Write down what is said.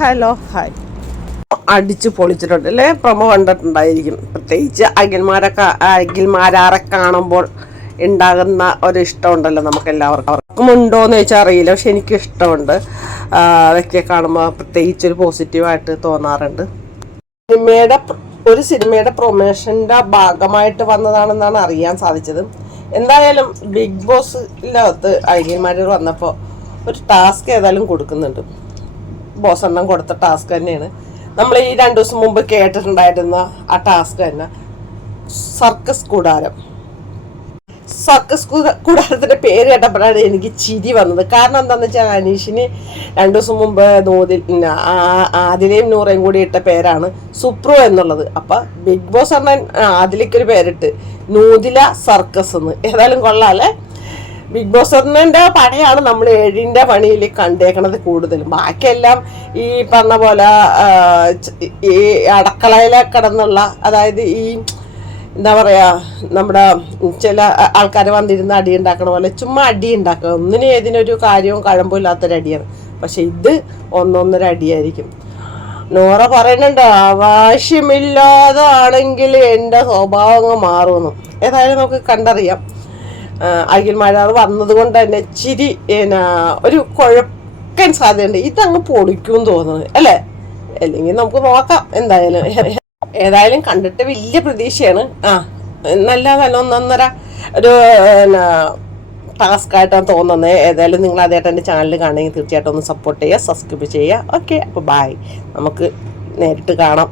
Hello hi അടിച്ച് പൊളിച്ചിട്ടുണ്ട് അല്ലേ promo കണ്ടിട്ടുണ്ടായിരിക്കും. പ്രത്യേകിച്ച് അഖിൽമാരൊക്കെ അഖിൽമാരാറെ കാണുമ്പോൾ ഉണ്ടാകുന്ന ഒരു ഇഷ്ടമുണ്ടല്ലോ നമുക്ക് എല്ലാവർക്കും അവർക്കും ഉണ്ടോ എന്ന് ചോദിച്ചാൽ അറിയില്ല പക്ഷെ എനിക്ക് ഇഷ്ടമുണ്ട്. അതൊക്കെ കാണുമ്പോൾ പ്രത്യേകിച്ച് ഒരു പോസിറ്റീവായിട്ട് തോന്നാറുണ്ട്. സിനിമയുടെ ഒരു സിനിമയുടെ പ്രൊമോഷന്റെ ഭാഗമായിട്ട് വന്നതാണെന്നാണ് അറിയാൻ സാധിച്ചത്. എന്തായാലും ബിഗ് ബോസിന്റെ അകത്ത് അഖിൽമാരോട് വന്നപ്പോൾ ഒരു ടാസ്ക് ഏതായാലും കൊടുക്കുന്നുണ്ട്. ബോസ് എണ്ണം കൊടുത്ത ടാസ്ക് തന്നെയാണ്. നമ്മൾ ഈ രണ്ടു ദിവസം മുമ്പ് കേട്ടിട്ടുണ്ടായിരുന്ന ആ ടാസ്ക് തന്നെ. സർക്കസ് കൂടാരം. സർക്കസ് കൂടാരത്തിന്റെ പേര് കേട്ടപ്പോഴാണ് എനിക്ക് ചിരി വന്നത്. കാരണം എന്താന്ന് വെച്ചാൽ അനീഷിന് രണ്ടു ദിവസം മുമ്പ് നൂതിൽ ആദിലയും നൂറയും കൂടി ഇട്ട പേരാണ് സുപ്രു എന്നുള്ളത്. അപ്പൊ ബിഗ് ബോസ് അണ്ണൻ ആദിലേക്കൊരു പേരിട്ട് നൂതില സർക്കസ് എന്ന്. ഏതായാലും കൊള്ളാല്ലേ ബിഗ് ബോസറിന്റെ പണിയാണ് നമ്മൾ ഏഴിന്റെ പണിയിൽ കണ്ടേക്കണത് കൂടുതലും. ബാക്കിയെല്ലാം ഈ പറഞ്ഞ പോലെ ഈ അടക്കളയിലെ കിടന്നുള്ള അതായത് ഈ എന്താ പറയാ നമ്മുടെ ചില ആൾക്കാർ വന്നിരുന്ന് അടി ഉണ്ടാക്കണ പോലെ ചുമ്മാ അടി ഉണ്ടാക്കുക. ഒന്നിനും ഏതിനൊരു കാര്യവും കഴമ്പില്ലാത്തൊരു അടിയാണ്. പക്ഷെ ഇത് ഒന്നൊന്നര അടിയായിരിക്കും. നോറ പറയുന്നുണ്ട് ആവശ്യമില്ലാതാണെങ്കിൽ എന്റെ സ്വഭാവങ്ങൾ മാറുമെന്ന്. ഏതായാലും നമുക്ക് കണ്ടറിയാം. അഖിൽ മഴ വന്നത് കൊണ്ട് തന്നെ ചിരി ഒരു കുഴക്കാൻ സാധ്യതയുണ്ട്. ഇതങ്ങ് പൊളിക്കും തോന്നുന്നു അല്ലേ? അല്ലെങ്കിൽ നമുക്ക് നോക്കാം എന്തായാലും. ഏതായാലും കണ്ടിട്ട് വലിയ പ്രതീക്ഷയാണ്. ആ നല്ല നല്ല ഒന്നൊന്നര ഒരു ടാസ്ക് ആയിട്ടാണ് തോന്നുന്നത്. ഏതായാലും നിങ്ങൾ ആദ്യമായിട്ട് എന്റെ ചാനൽ കാണുമെങ്കിൽ തീർച്ചയായിട്ടും ഒന്ന് സപ്പോർട്ട് ചെയ്യുക സബ്സ്ക്രൈബ് ചെയ്യുക. ഓക്കെ അപ്പോൾ ബായ് നമുക്ക് നേരിട്ട് കാണാം.